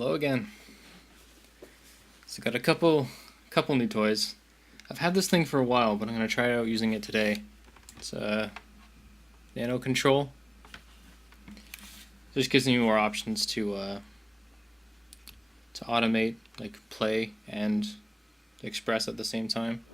Hello again. So got a couple new toys. I've had this thing for a while, but I'm gonna try out using it today. It's Nano Control. Just gives me more options to automate, like play and express at the same time.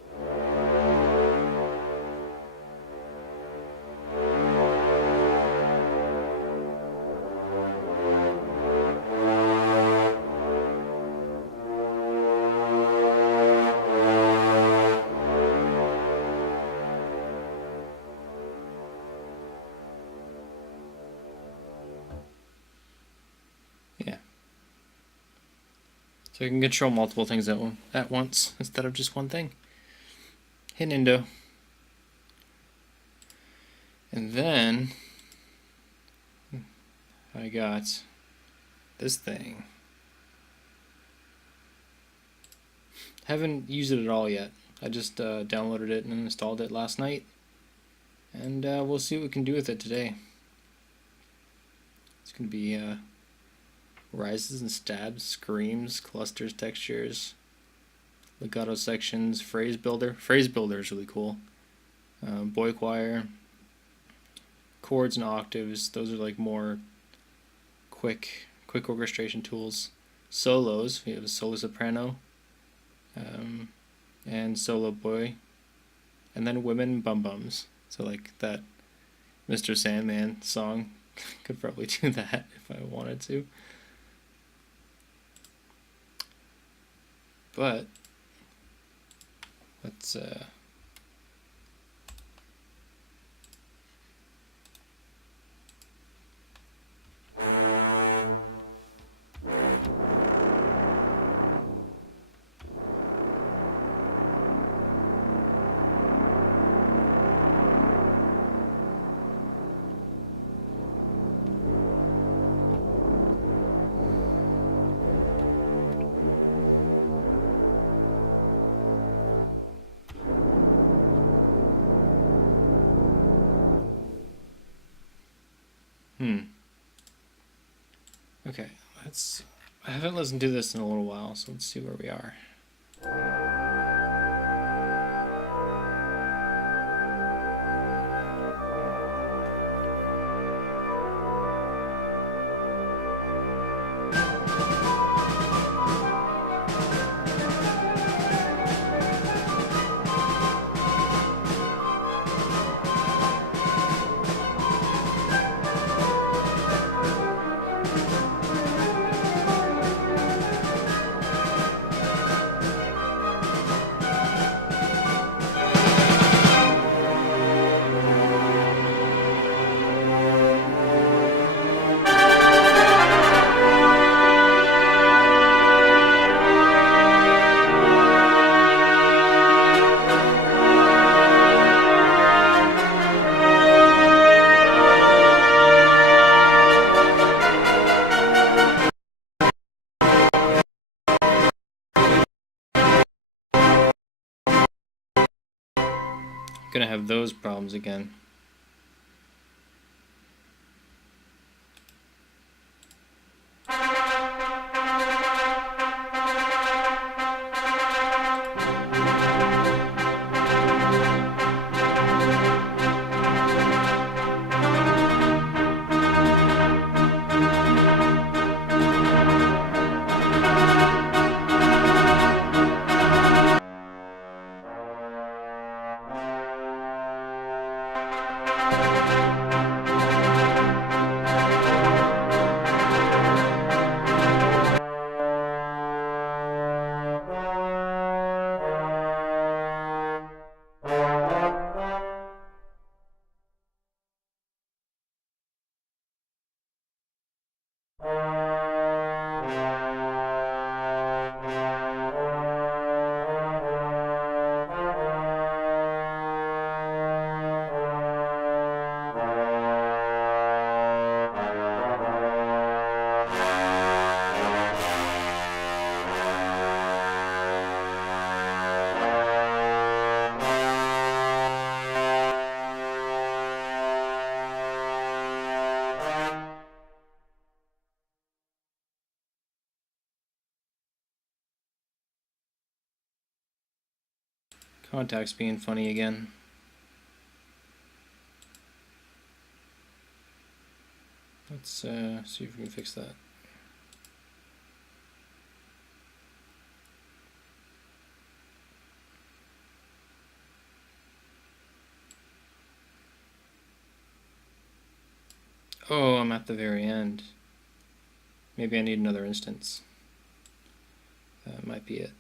Yeah. So I can control multiple things at once instead of just one thing. Hit Indo. And then I got this thing. Haven't used it at all yet. I just downloaded it and installed it last night. And we'll see what we can do with it today. It's going to be rises and stabs, screams, clusters, textures, legato sections, phrase builder. Phrase builder is really cool. Boy choir, chords and octaves. Those are like more quick orchestration tools. Solos. We have a solo soprano, and solo boy, and then women bum bums. So like that Mr. Sandman song. Could probably do that if I wanted to. But let's okay, I haven't listened to this in a little while, so let's see where we are. Gonna have those problems again. Contacts being funny again. Let's see if we can fix that. Oh, I'm at the very end. Maybe I need another instance. That might be it.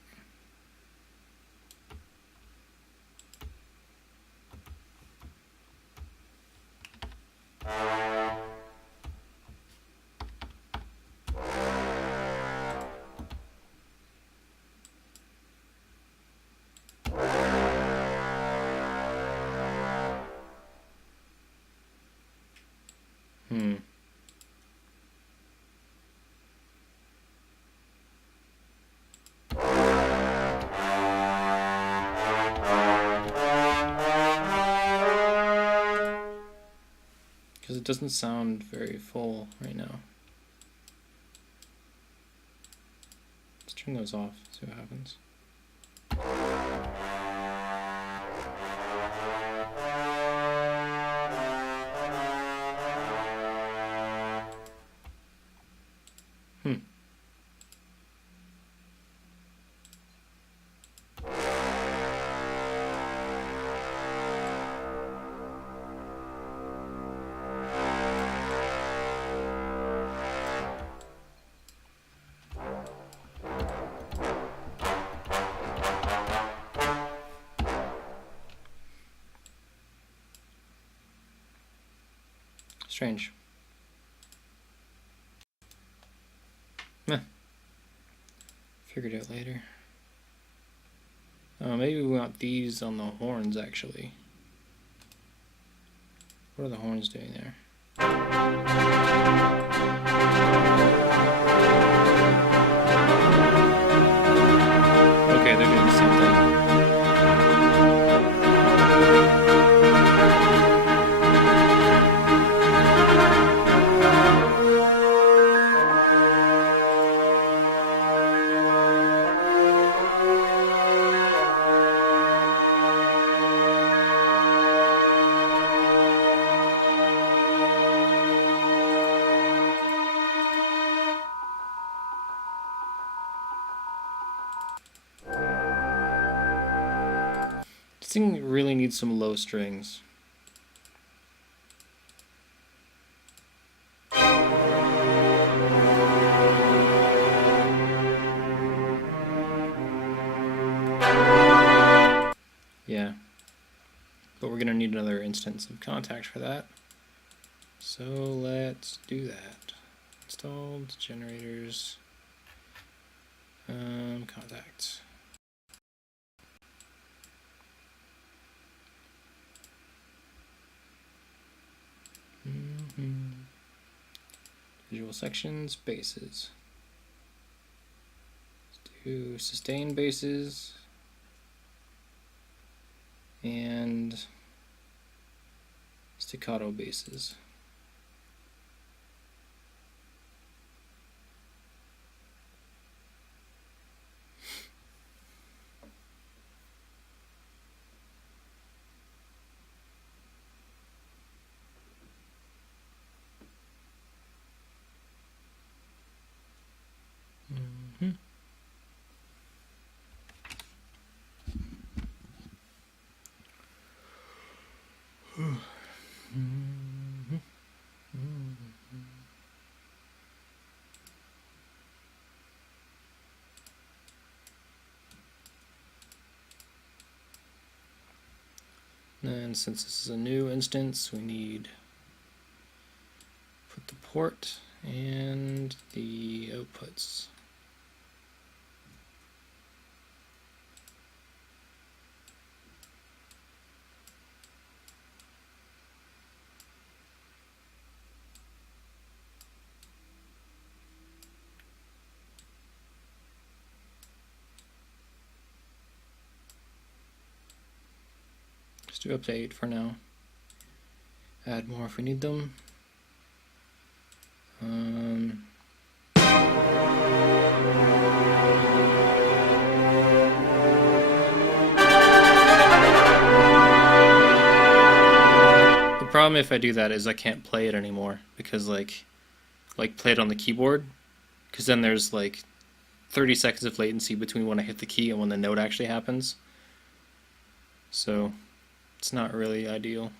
Because it doesn't sound very full right now. Let's turn those off, see what happens. Strange. Meh. Figured it out later. Maybe we want these on the horns actually. What are the horns doing there? Okay, they're doing the same thing. This thing really needs some low strings. Yeah, but we're gonna need another instance of contact for that. So let's do that. Installed generators, contacts. Visual sections, bases. Let's do sustain bases and staccato bases. And since this is a new instance, we need put the port and the outputs. Just do up to 8 for now. Add more if we need them. problem if I do that is I can't play it anymore because like play it on the keyboard, because then there's like 30 seconds of latency between when I hit the key and when the note actually happens. So it's not really ideal.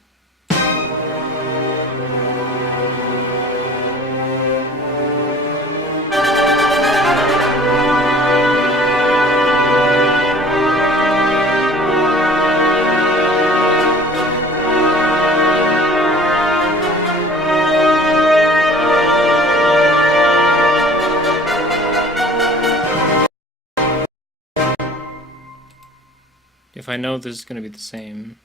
If I know this is going to be the same.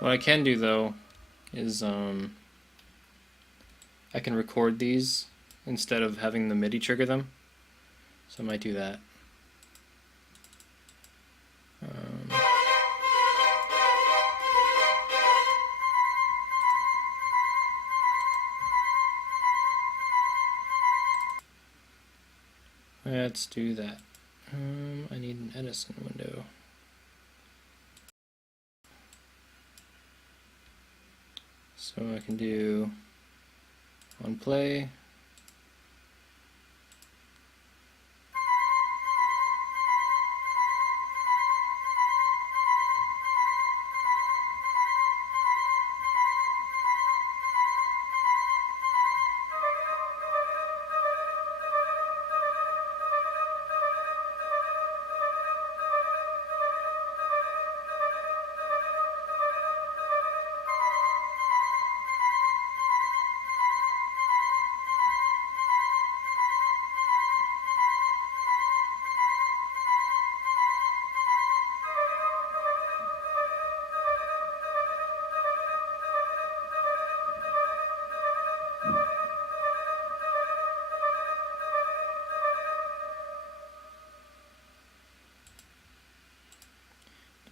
What I can do though is I can record these instead of having the MIDI trigger them. So I might do that. Let's do that. I need an Edison window. So I can do on play.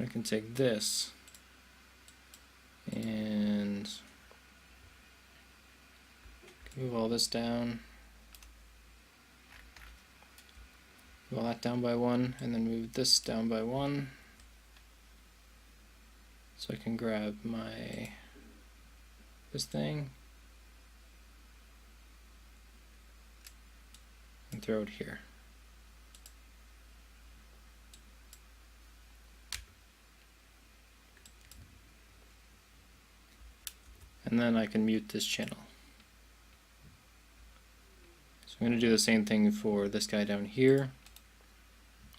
I can take this and move all this down, move all that down by 1, and then move this down by 1. So I can grab this thing and throw it here. And then I can mute this channel. So I'm going to do the same thing for this guy down here,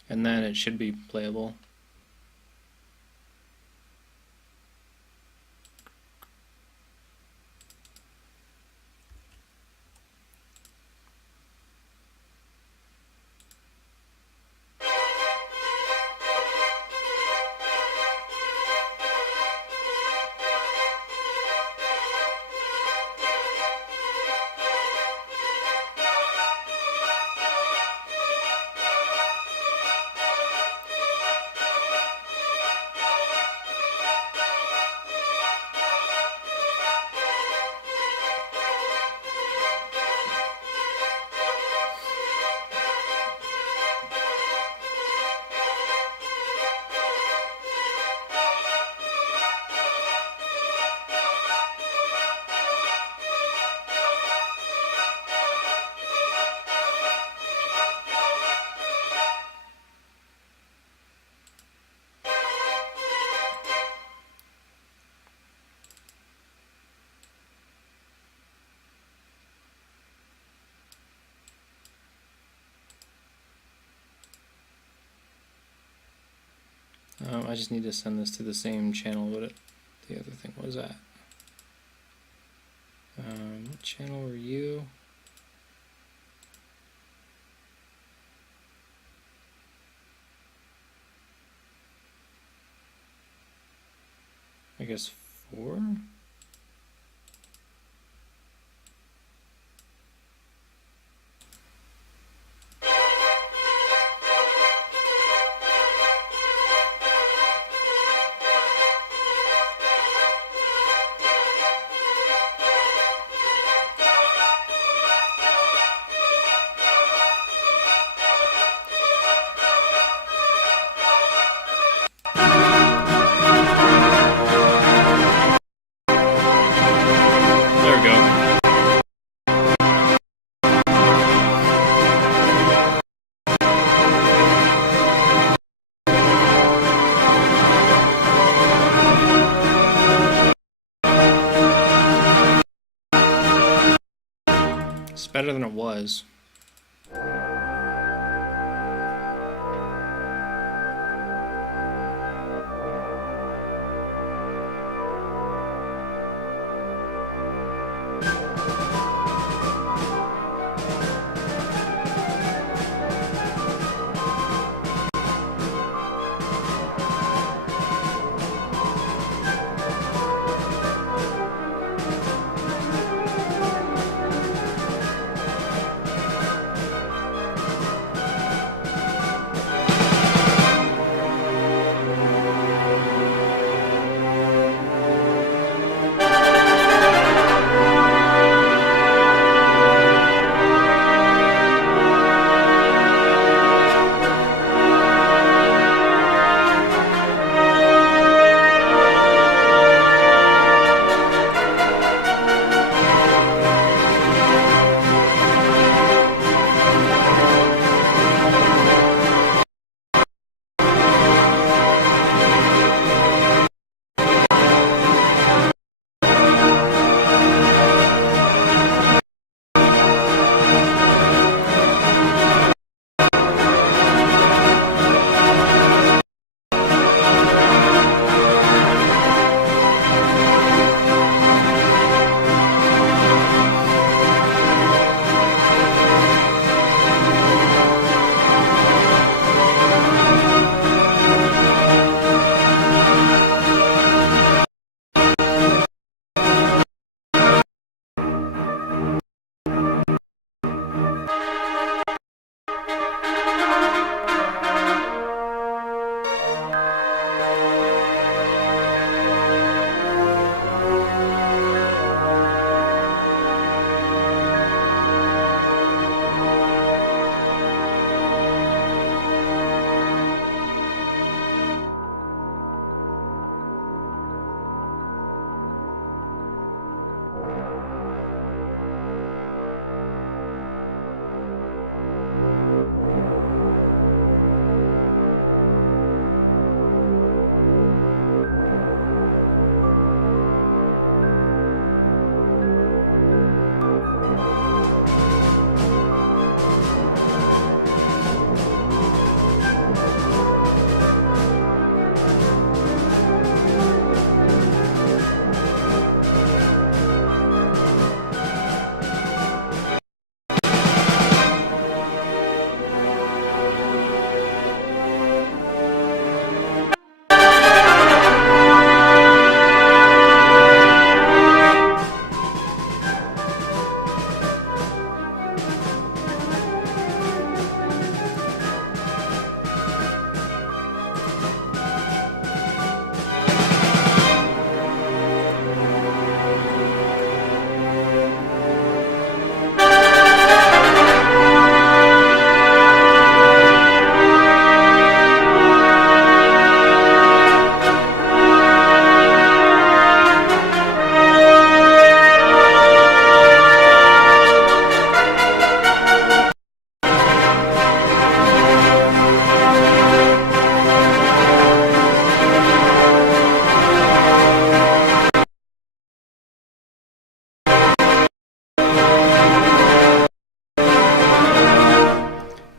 and then it should be playable. I just need to send this to the same channel what the other thing was at. What channel were you? I guess 4? better than it was.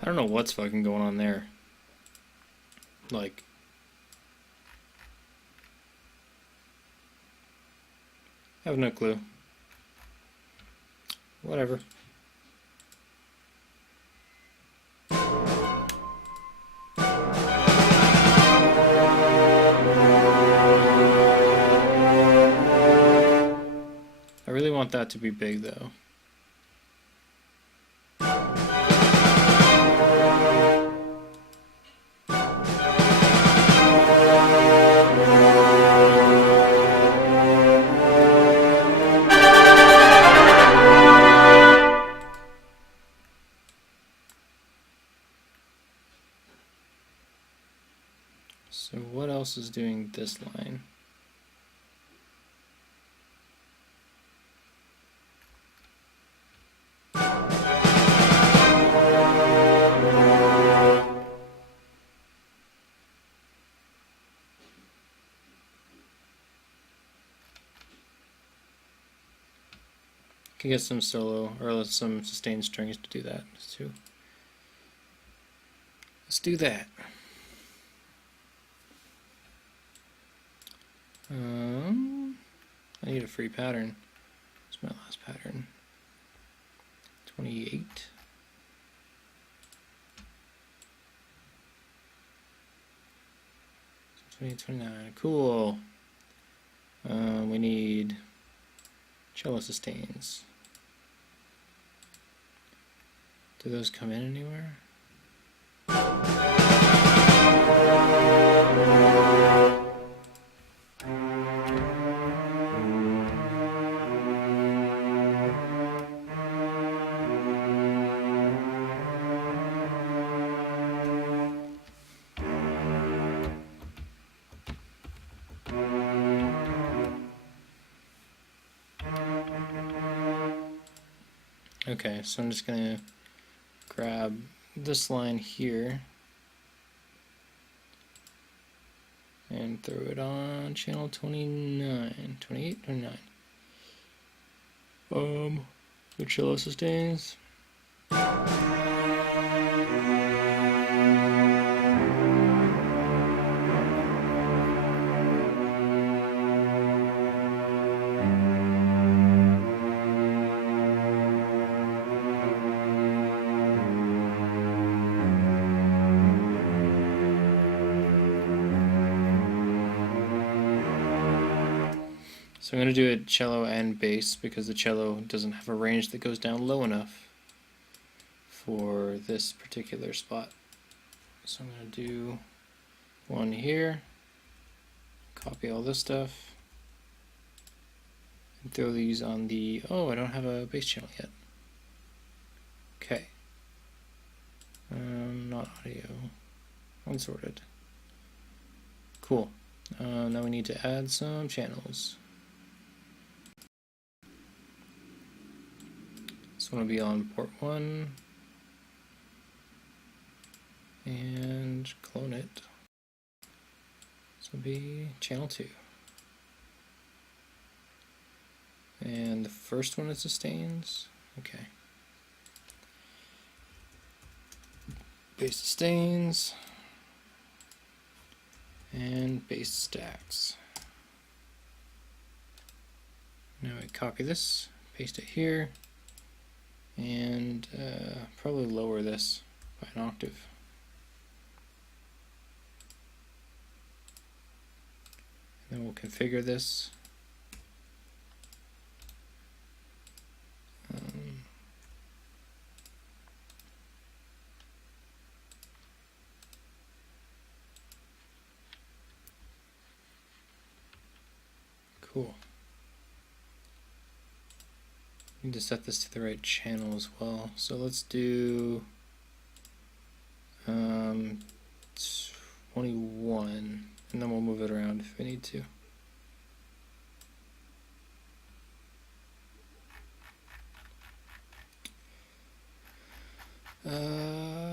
I don't know what's fucking going on there. Like, I have no clue. Whatever. I really want that to be big though. So what else is doing this line? Can get some solo or some sustained strings to do that too. Let's do that. I need a free pattern. It's my last pattern. 28. 29. Cool. We need cello sustains. Do those come in anywhere? Okay, so I'm just gonna grab this line here and throw it on channel 29, 28, 29. The cello sustains. So I'm going to do it cello and bass because the cello doesn't have a range that goes down low enough for this particular spot. So I'm going to do one here, copy all this stuff, and throw these on the, oh, I don't have a bass channel yet. Okay. Not audio. Unsorted. Cool. Now we need to add some channels. This one will be on port 1 and clone it. This will be channel 2. And the first one is sustains. Okay. Bass sustains and bass stacks. Now I copy this, paste it here, and probably lower this by an octave. And then we'll configure this. Cool. Need to set this to the right channel as well. So let's do 21, and then we'll move it around if we need to.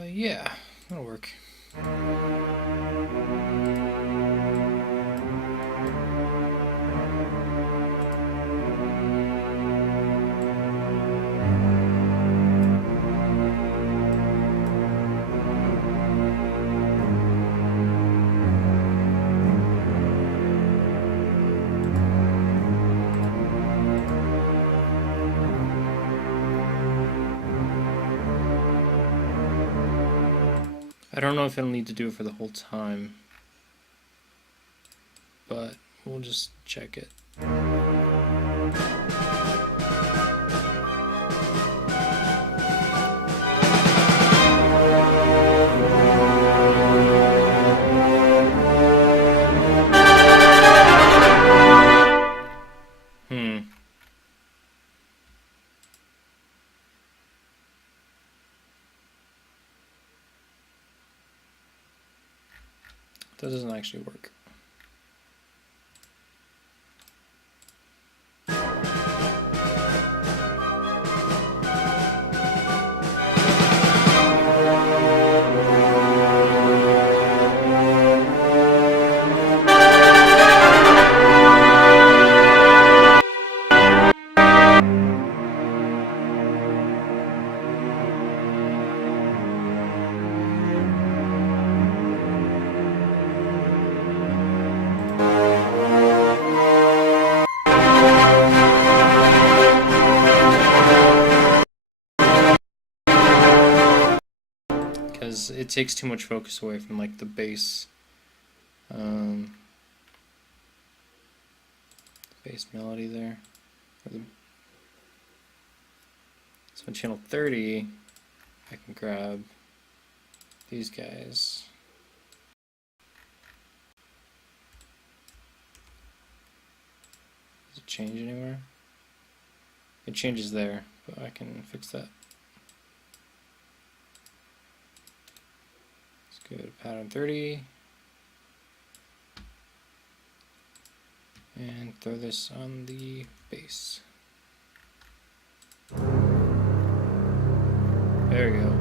Yeah, that'll work. I don't know if it'll need to do it for the whole time, but we'll just check it. That doesn't actually work. because it takes too much focus away from like the bass. Bass melody there. So on channel 30, I can grab these guys. Does it change anywhere? It changes there, but I can fix that. Let's go to pattern 30 and throw this on the bass. There we go.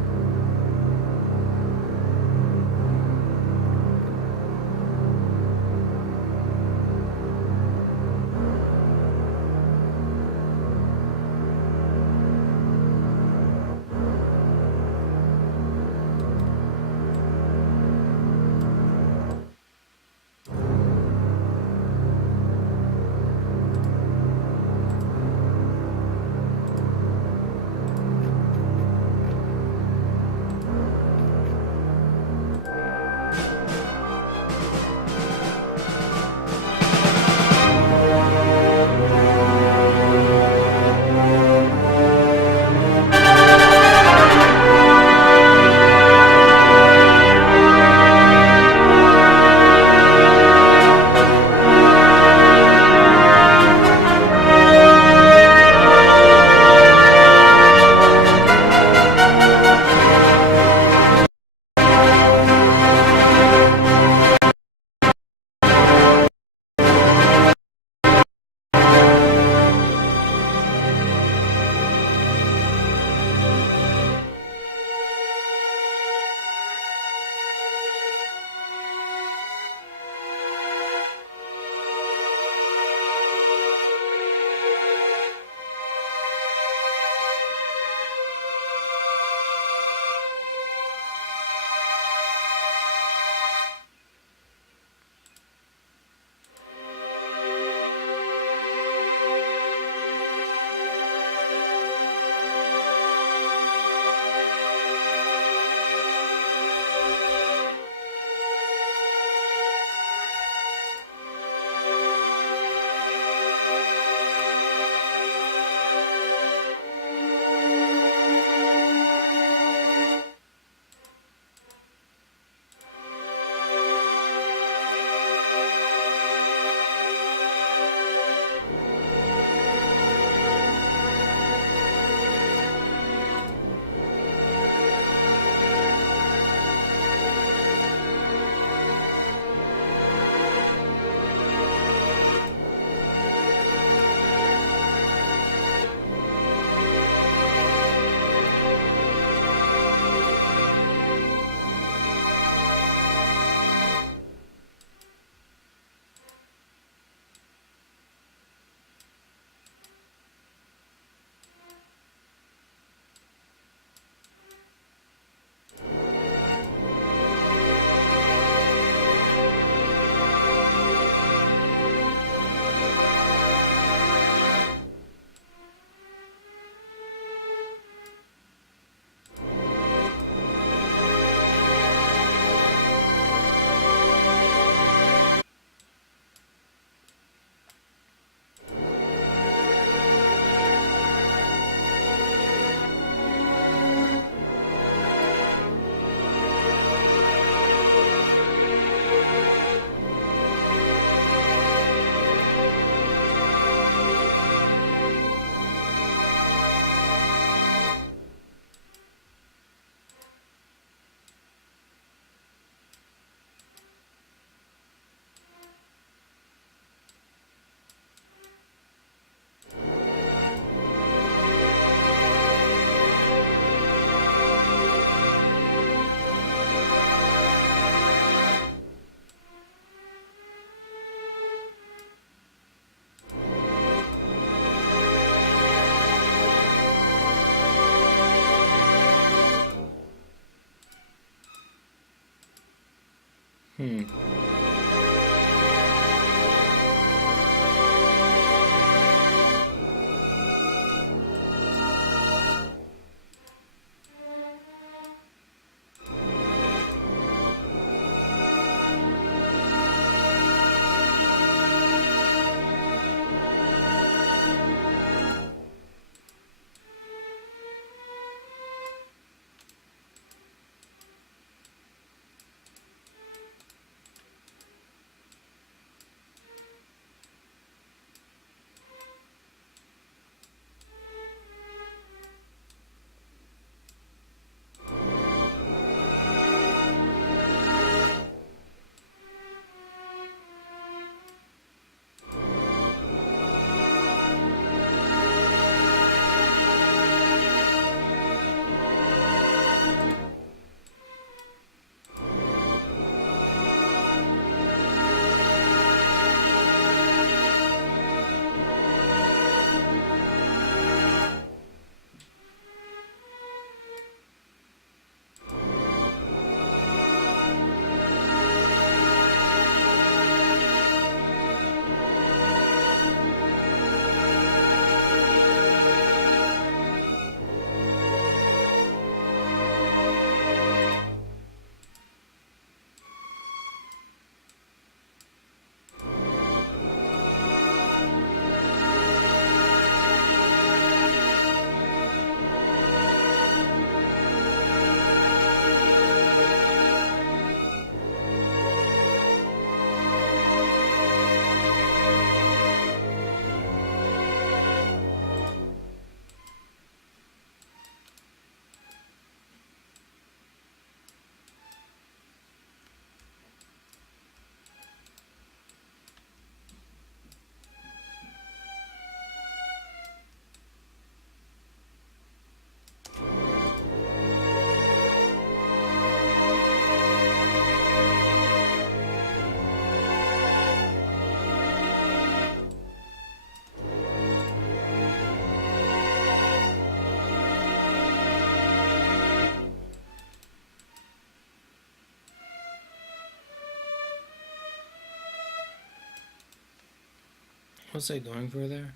was I going for there?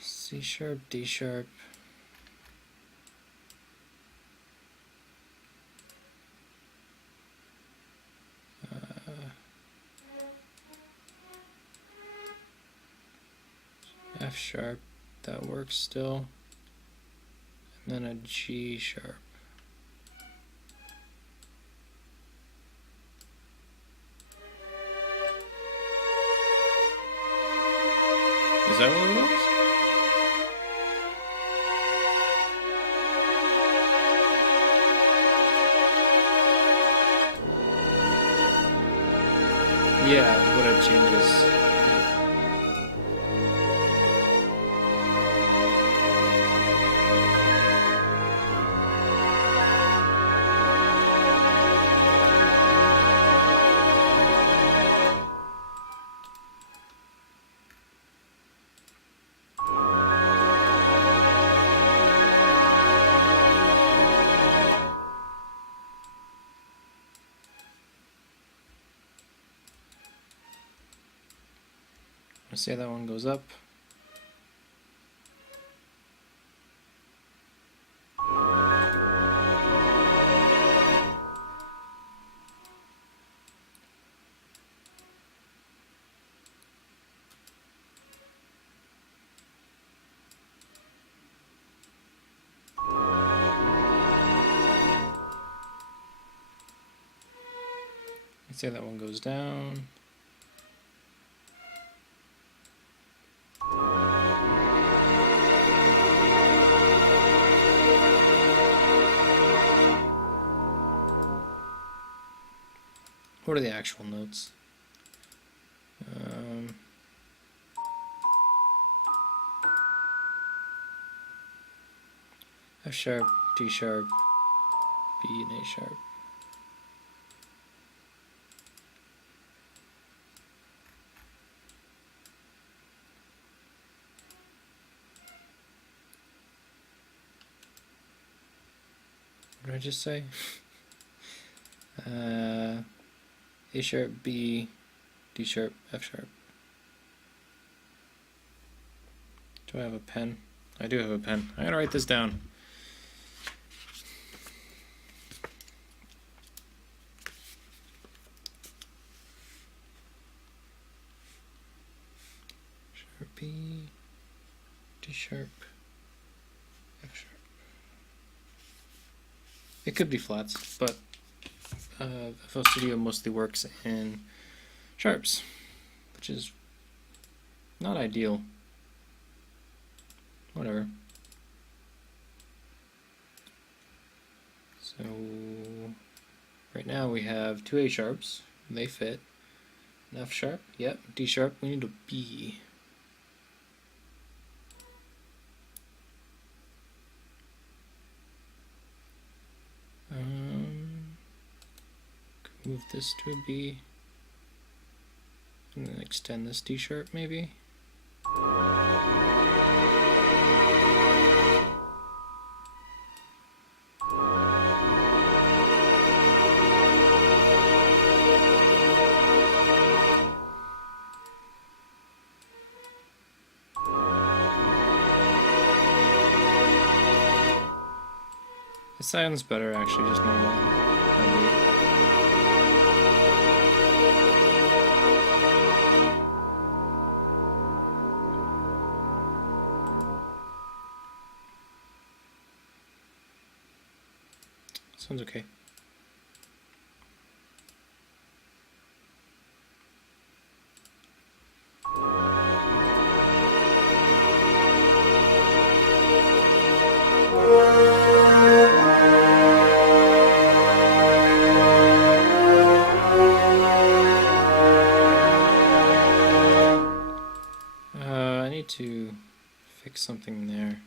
C sharp, D sharp. F sharp, that works still. And then a G sharp. Is that what it was? Yeah, what it changes. Let's say that one goes up. Let's say that one goes down. What are the actual notes? F sharp, D sharp, B and A sharp. What did I just say? A sharp, B, D sharp, F sharp. Do I have a pen? I do have a pen. I gotta write this down. Sharp, B, D sharp, F sharp. It could be flats, but FL Studio mostly works in sharps, which is not ideal. Whatever. So right now we have two A sharps, they fit. An F sharp, yep. D sharp, we need a B. Move this to a B, and then extend this D sharp maybe. It sounds better actually, just normal. Sounds okay. I need to fix something there.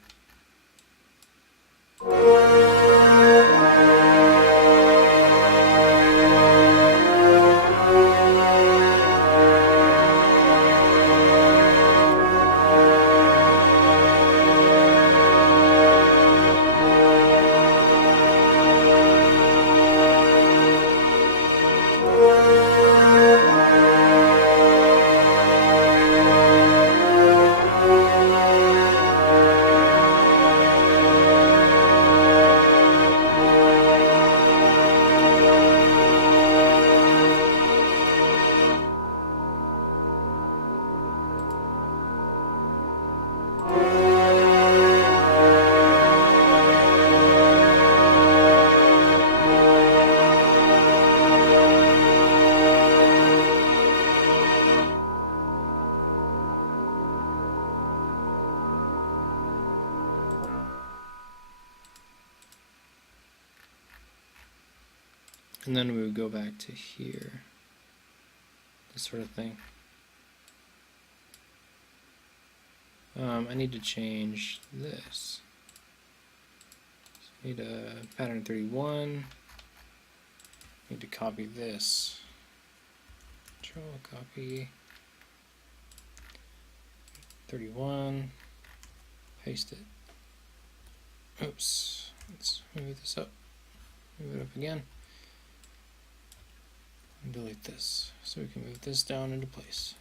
And then we would go back to here. This sort of thing. I need to change this. So I need a pattern 31. I need to copy this. Control copy 31. Paste it. Oops. Let's move this up. Move it up again. And delete this. So we can move this down into place.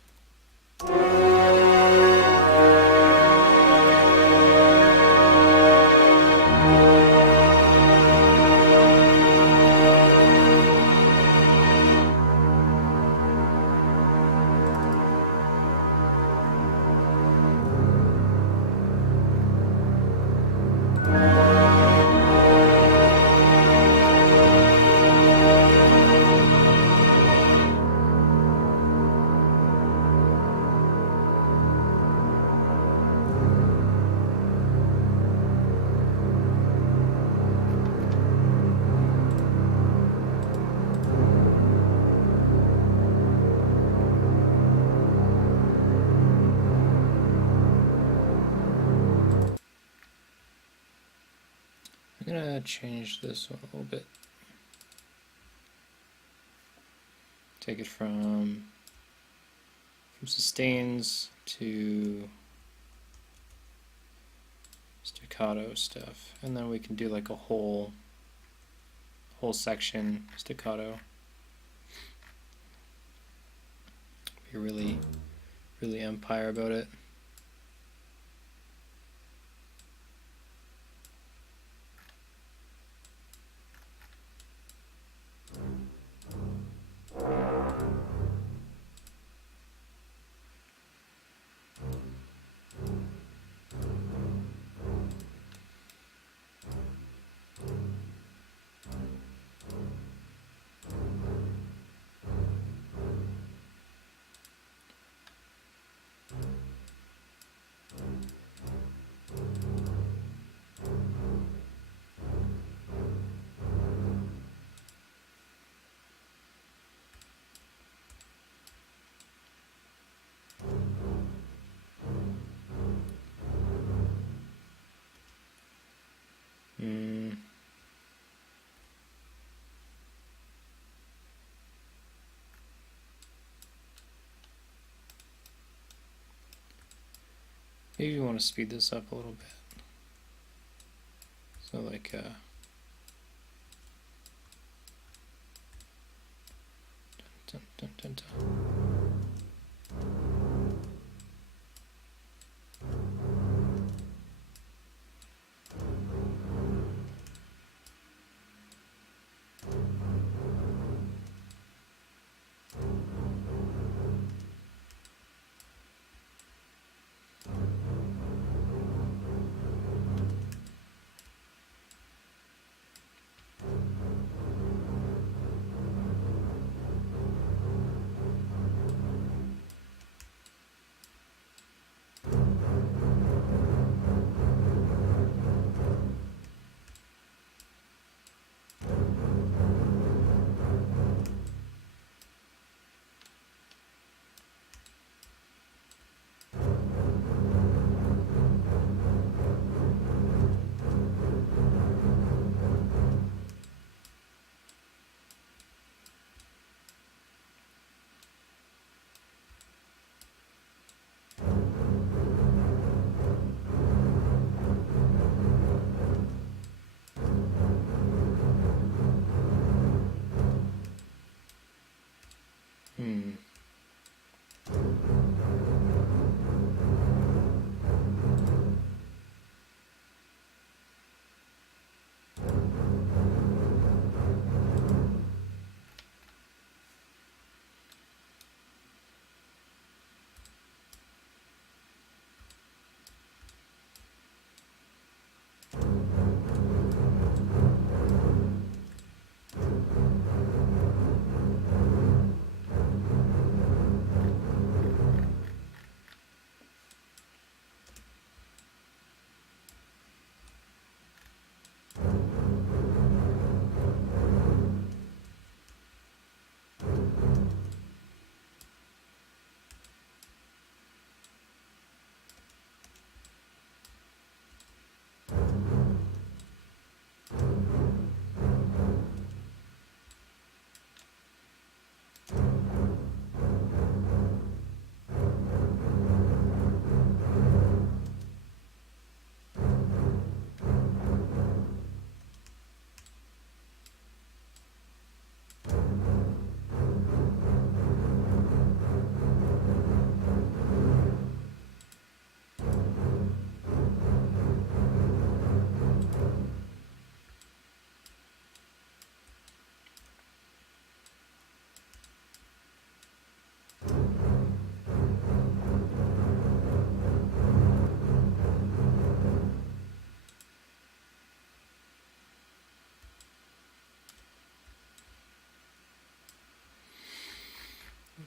I'm gonna change this one a little bit. Take it from sustains to staccato stuff, and then we can do like a whole section staccato. Be really empire about it. Maybe you want to speed this up a little bit. So like dun, dun, dun, dun.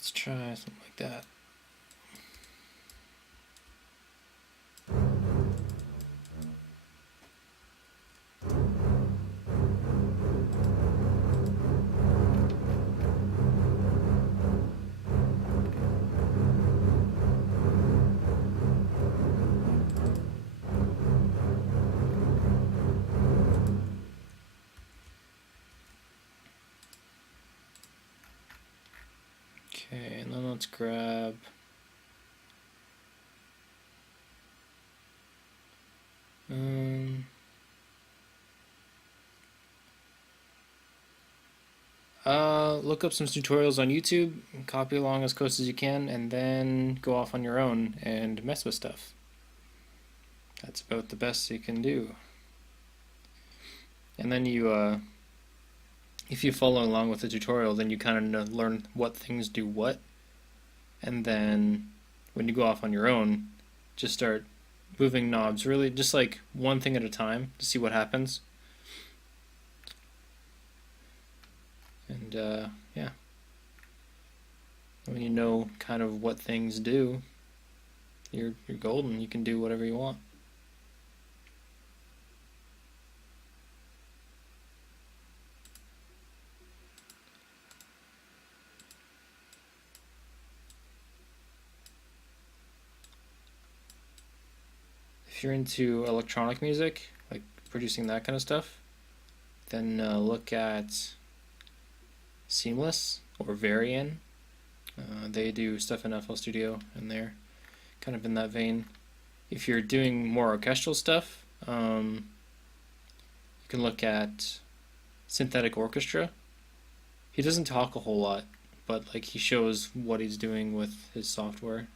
Let's try something like that. Okay, and then let's grab look up some tutorials on YouTube, copy along as close as you can, and then go off on your own and mess with stuff. That's about the best you can do. And then you, if you follow along with the tutorial, then you kind of learn what things do what. And then when you go off on your own, just start moving knobs, really just like one thing at a time to see what happens. And yeah, when you know kind of what things do, you're golden. You can do whatever you want. If you're into electronic music, like producing that kind of stuff, then look at Seamless or Varian. They do stuff in FL Studio, and they're kind of in that vein. If you're doing more orchestral stuff, you can look at Synthetic Orchestra. He doesn't talk a whole lot, but like he shows what he's doing with his software,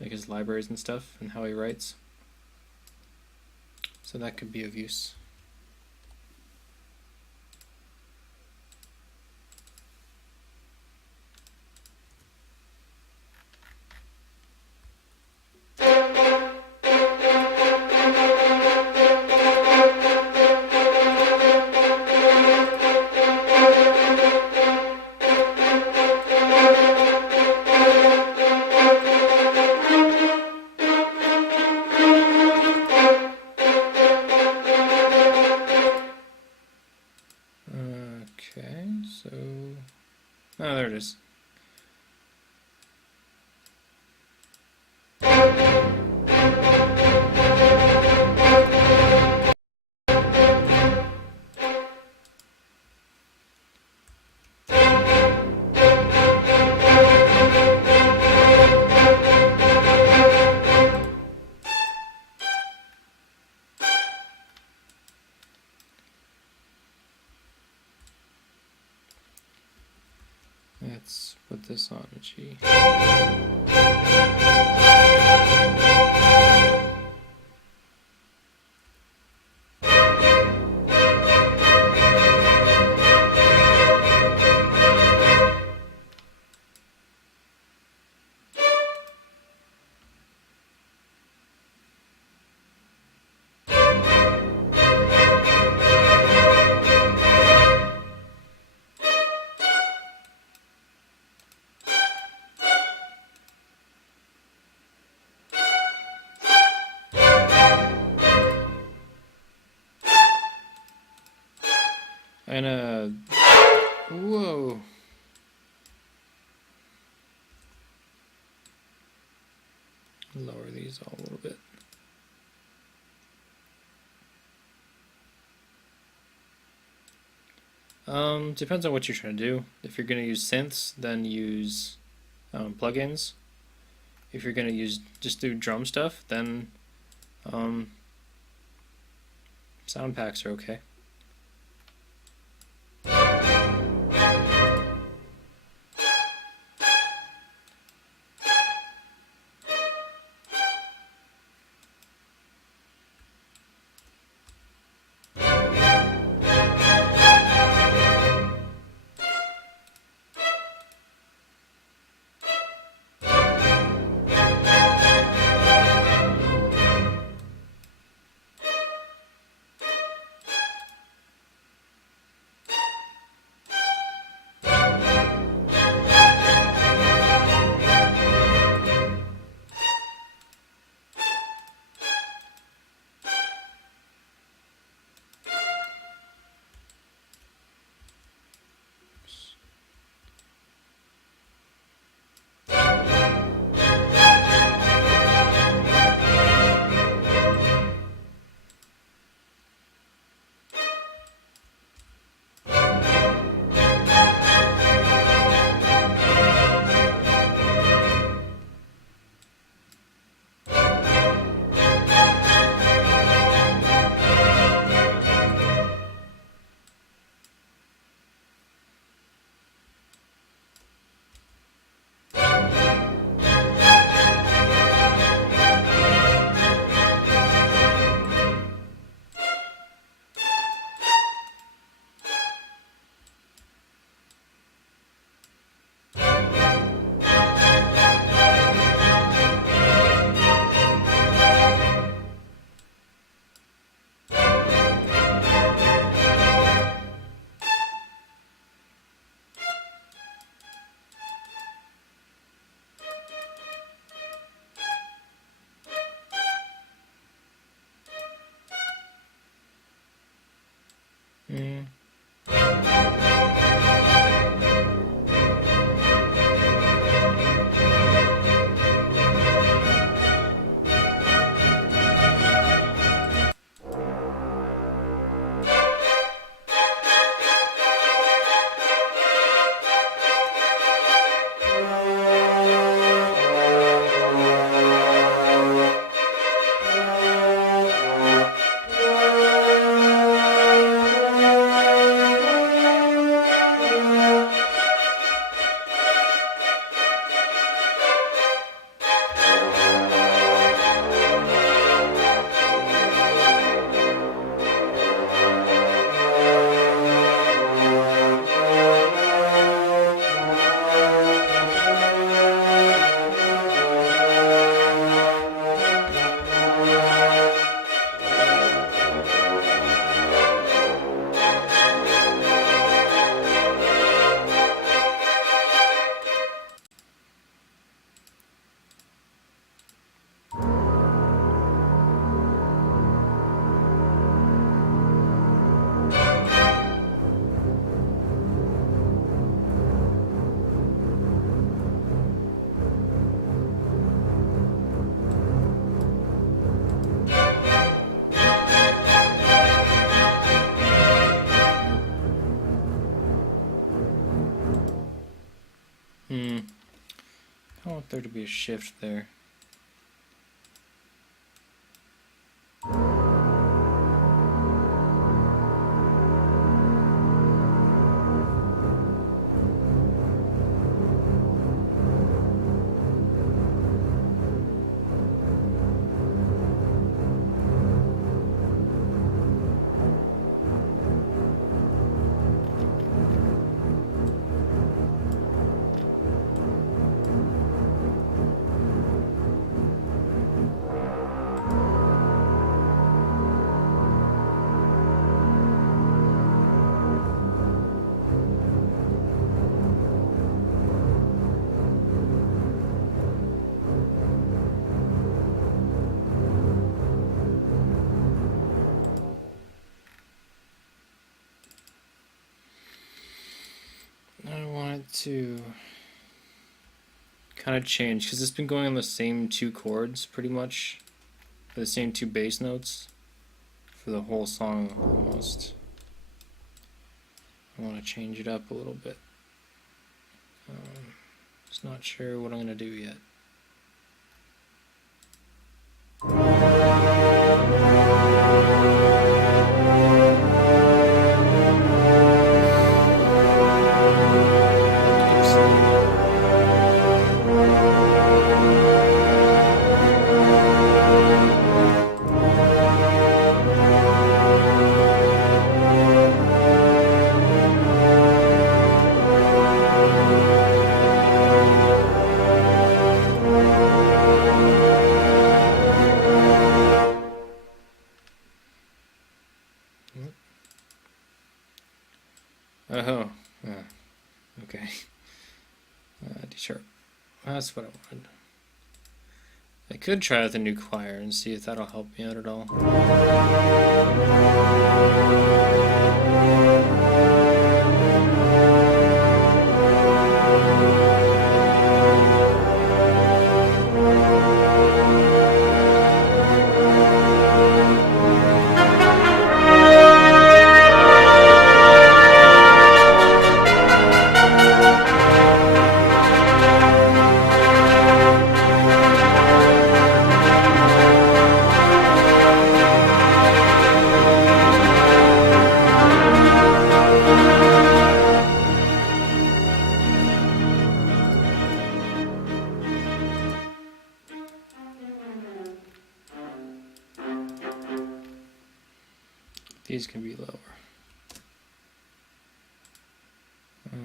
like his libraries and stuff, and how he writes. So that could be of use. Okay, so there it is. Let's put this on G. And whoa. Lower these all a little bit. Depends on what you're trying to do. If you're going to use synths, then use plugins. If you're going to use just do drum stuff, then sound packs are okay. a shift there. I want it to kind of change because it's been going on the same two chords pretty much, the same two bass notes for the whole song almost. I want to change it up a little bit. Just not sure what I'm going to do yet. Oh, okay. D sharp. That's what I wanted. I could try with a new choir and see if that'll help me out at all. These can be lower. You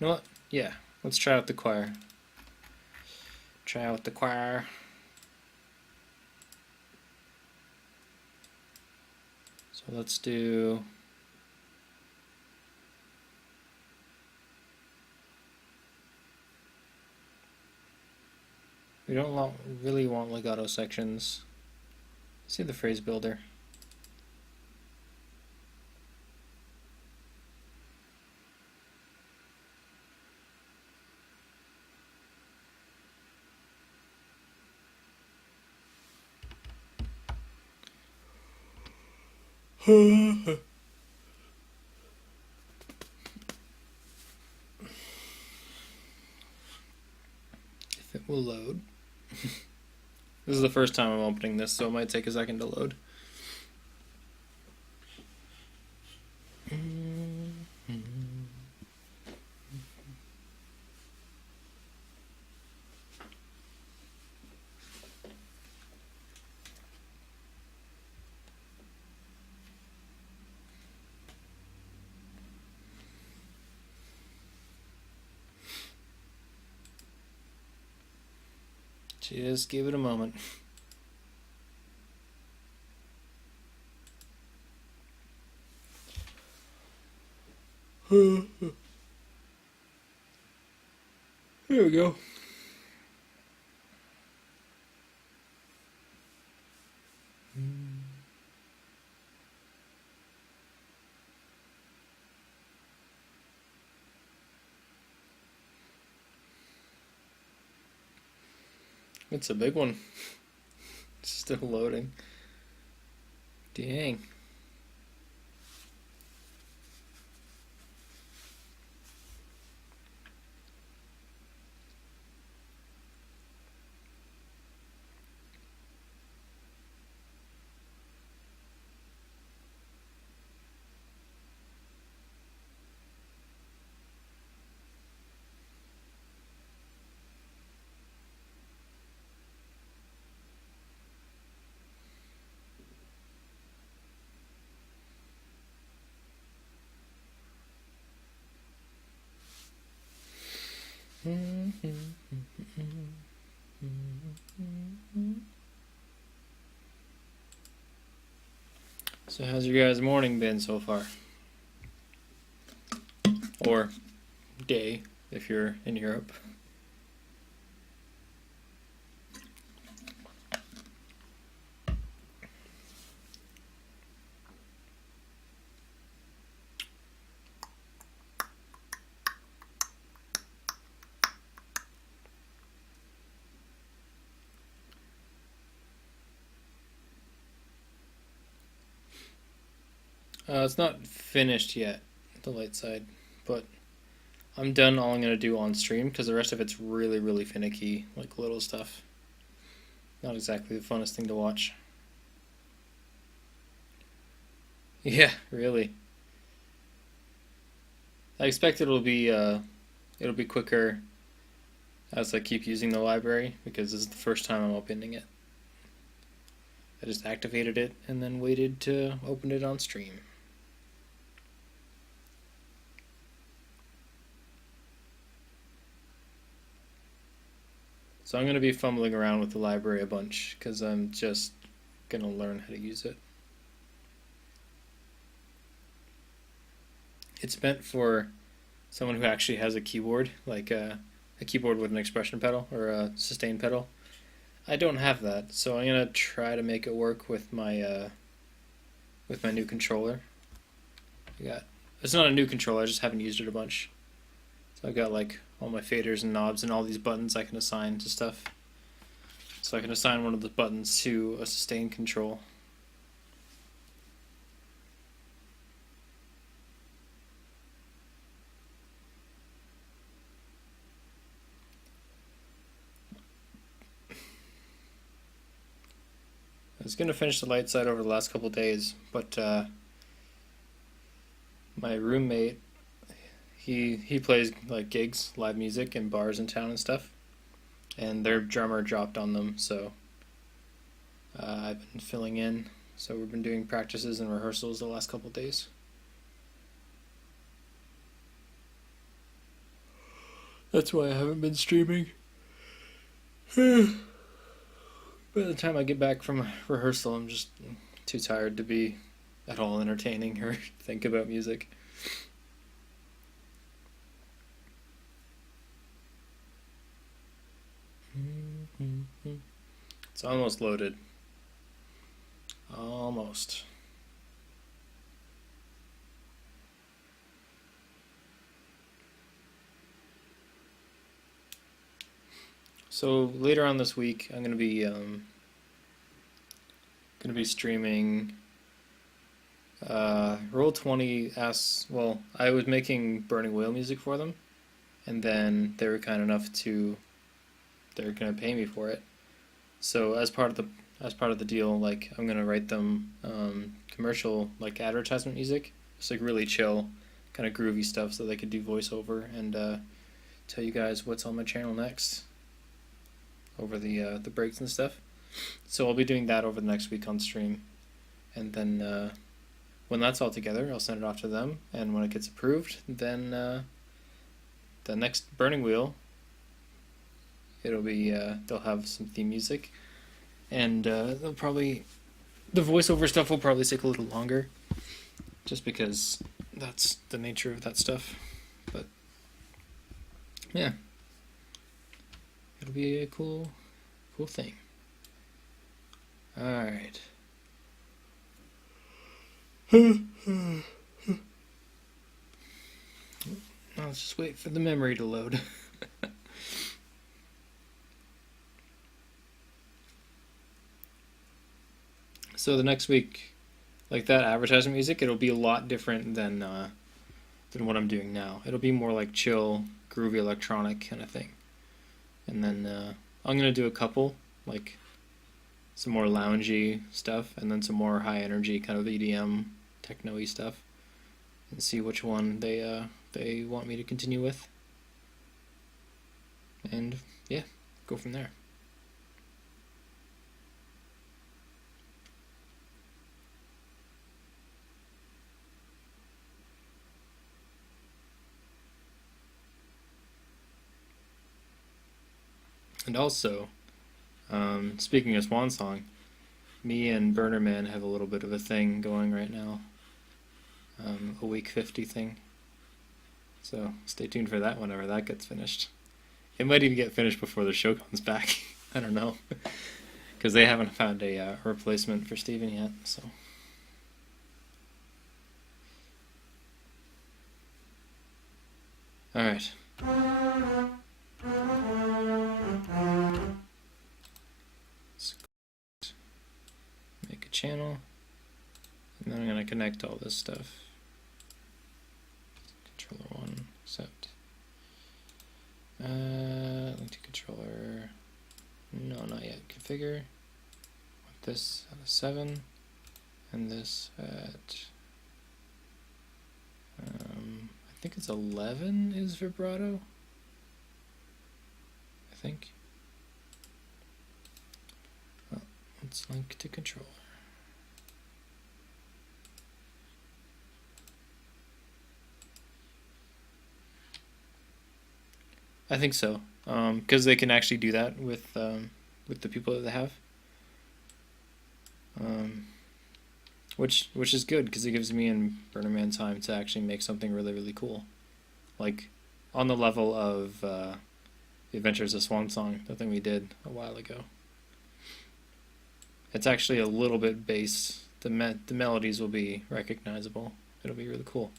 know what? Yeah, let's try out the choir. Try out the choir. So let's do... We don't really want legato sections. Let's see the phrase builder. If it will load. This is the first time I'm opening this, so it might take a second to load. Just give it a moment. There we go. It's a big one. It's still loading. Dang. So how's your guys' morning been so far? Or day, if you're in Europe. It's not finished yet, the light side, but I'm done all I'm going to do on stream because the rest of it's really, really finicky, like little stuff. Not exactly the funnest thing to watch. Yeah, really. I expect it'll be quicker as I keep using the library because this is the first time I'm opening it. I just activated it and then waited to open it on stream. So I'm going to be fumbling around with the library a bunch because I'm just going to learn how to use it. It's meant for someone who actually has a keyboard, like a keyboard with an expression pedal or a sustain pedal. I don't have that, so I'm going to try to make it work with my new controller. It's not a new controller, I just haven't used it a bunch. So I've got like all my faders and knobs and all these buttons I can assign to stuff. So I can assign one of the buttons to a sustain control. I was going to finish the light side over the last couple days, but my roommate, he plays like gigs, live music in bars in town and stuff, and their drummer dropped on them, so I've been filling in. So we've been doing practices and rehearsals the last couple days. That's why I haven't been streaming. By the time I get back from rehearsal, I'm just too tired to be at all entertaining or think about music. It's almost loaded. Almost. So later on this week, I'm gonna be streaming. Roll20 asks. Well, I was making Burning Whale music for them, and then they were kind enough to. They're gonna pay me for it. So as part of the deal, like I'm gonna write them commercial like advertisement music. It's like really chill, kind of groovy stuff, so they could do voiceover and tell you guys what's on my channel next over the breaks and stuff. So I'll be doing that over the next week on stream, and then when that's all together, I'll send it off to them. And when it gets approved, then the next Burning Wheel, it'll be they'll have some theme music, and they'll probably the voiceover stuff will probably take a little longer, just because that's the nature of that stuff. But yeah, it'll be a cool thing. All right. Let's just wait for the memory to load. So the next week, like that advertisement music, it'll be a lot different than what I'm doing now. It'll be more like chill, groovy electronic kind of thing. And then I'm gonna do a couple, like some more loungy stuff, and then some more high energy kind of EDM, techno-y stuff, and see which one they want me to continue with. And yeah, go from there. And also, speaking of Swan Song, me and Burner Man have a little bit of a thing going right now. A week 50 thing. So stay tuned for that whenever that gets finished. It might even get finished before the show comes back. I don't know. Because they haven't found a replacement for Steven yet, so. Alright. Make a channel. And then I'm going to connect all this stuff. Controller 1, accept. Link to controller. No, not yet. Configure. Want this at a 7. And this at. I think it's 11 is vibrato. I think. Well, let's link to controller. I think so, because they can actually do that with the people that they have, which is good because it gives me and Burner Man time to actually make something really cool, like on the level of the Adventures of Swan Song, the thing we did a while ago. It's actually a little bit bass. The melodies will be recognizable. It'll be really cool.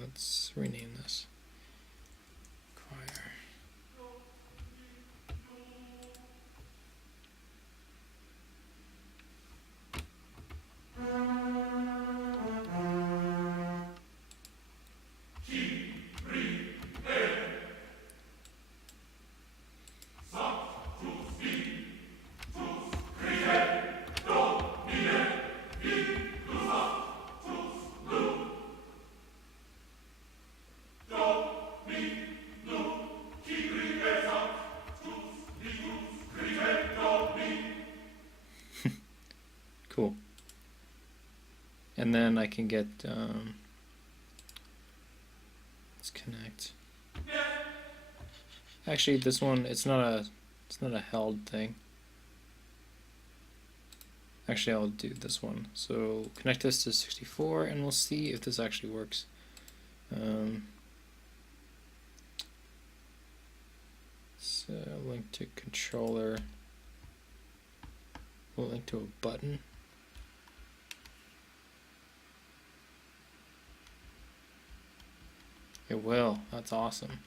Let's rename this. Choir. Cool. And then I can get, let's connect. Actually, this one, it's not a held thing. Actually, I'll do this one. So connect this to 64 and we'll see if this actually works. So link to controller. We'll link to a button. It will. That's awesome.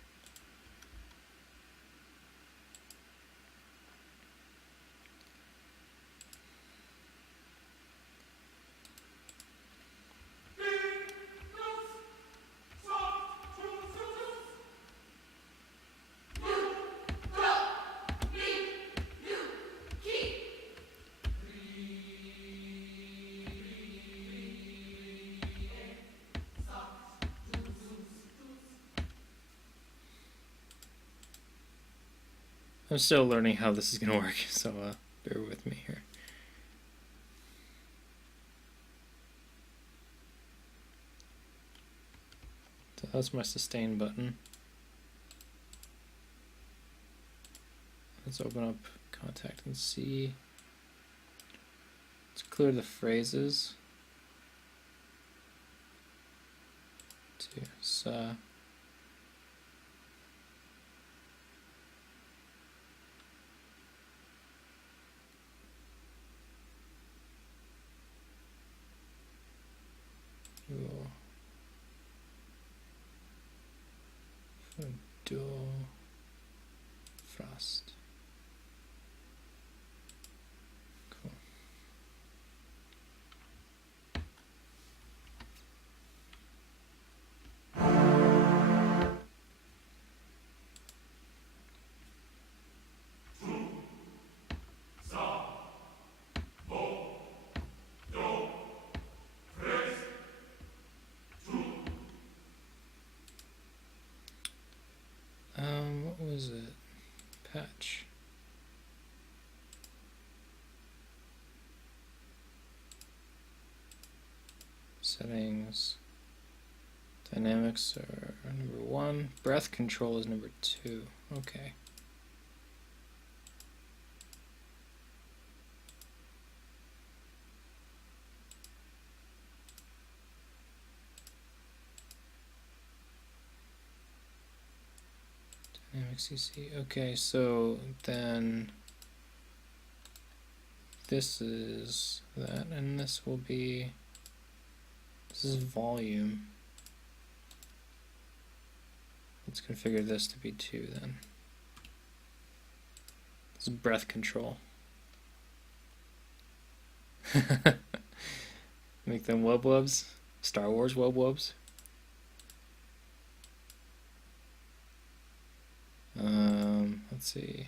I'm still learning how this is going to work, so bear with me here. So that's my sustain button. Let's open up contact and see. Let's clear the phrases. To sa. Do frost. Cool. What was it? Patch. Settings. Dynamics are number 1. Breath control is number 2. Okay. Dynamics CC. Okay, so then this is that, and this will be, this is volume. Let's configure this to be 2 then. This is breath control. Make them wub-wubs. Star Wars wub-wubs. Let's see.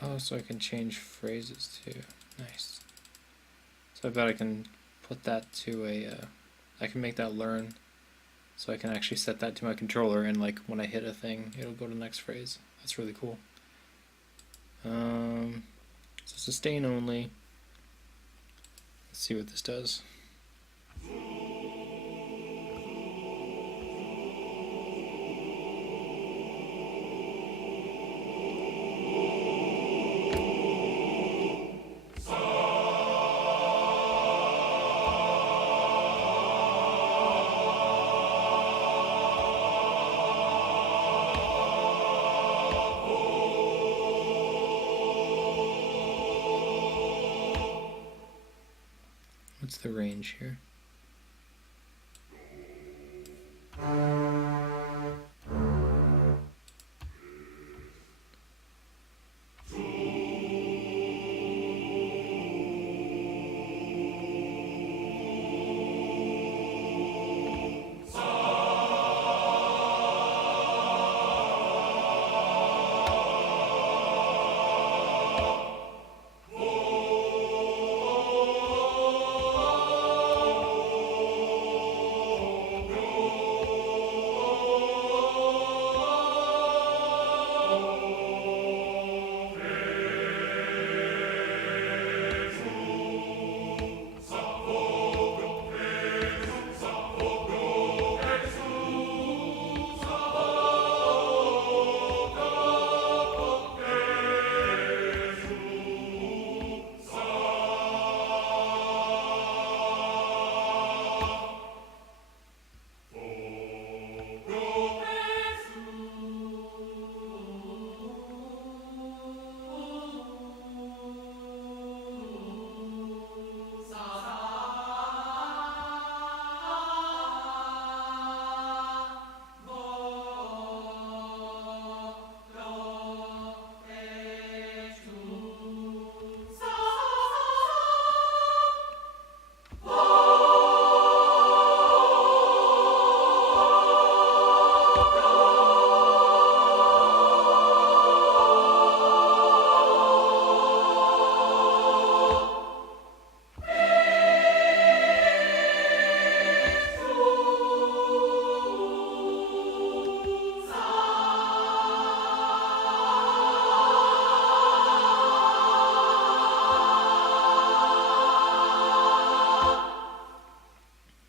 Oh, so I can change phrases too. Nice. So I bet I can put that to a, I can make that learn, so I can actually set that to my controller, and like when I hit a thing, it'll go to the next phrase. That's really cool. So sustain only. Let's see what this does. What's the range here?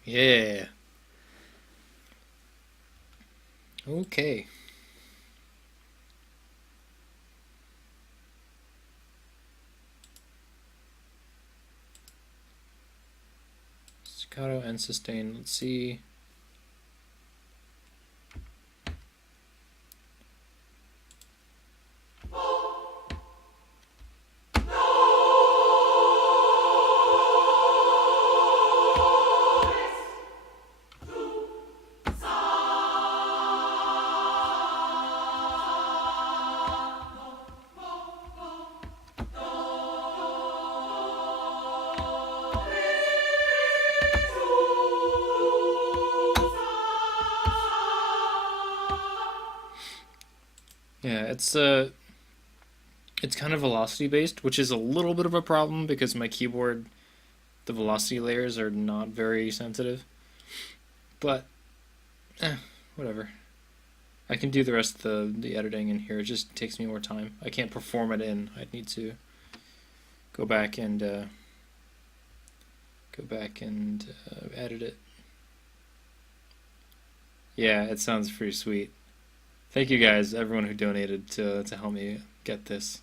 Yeah. Okay. Staccato and sustain. Let's see. it's kind of velocity based, which is a little bit of a problem because my keyboard, the velocity layers are not very sensitive. But whatever. I can do the rest of the editing in here. It just takes me more time. I can't perform it in. I'd need to go back and edit it. Yeah, it sounds pretty sweet. Thank you guys, everyone who donated to help me get this.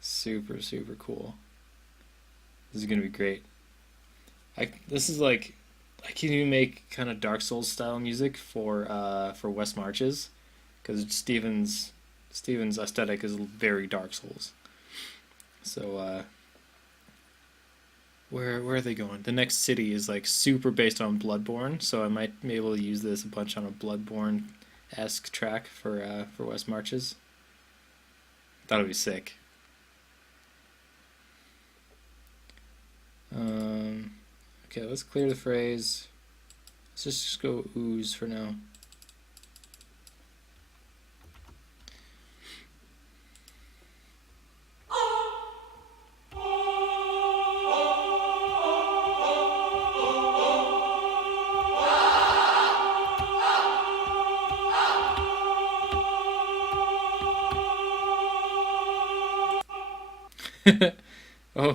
Super, super cool. This is gonna be great. This is like I can even make kind of Dark Souls style music for West Marches because Steven's aesthetic is very Dark Souls. So where are they going? The next city is like super based on Bloodborne, so I might be able to use this a bunch on a Bloodborne-esque track for West Marches. That'll be sick. Okay, let's clear the phrase. Let's just go ooze for now. Oh,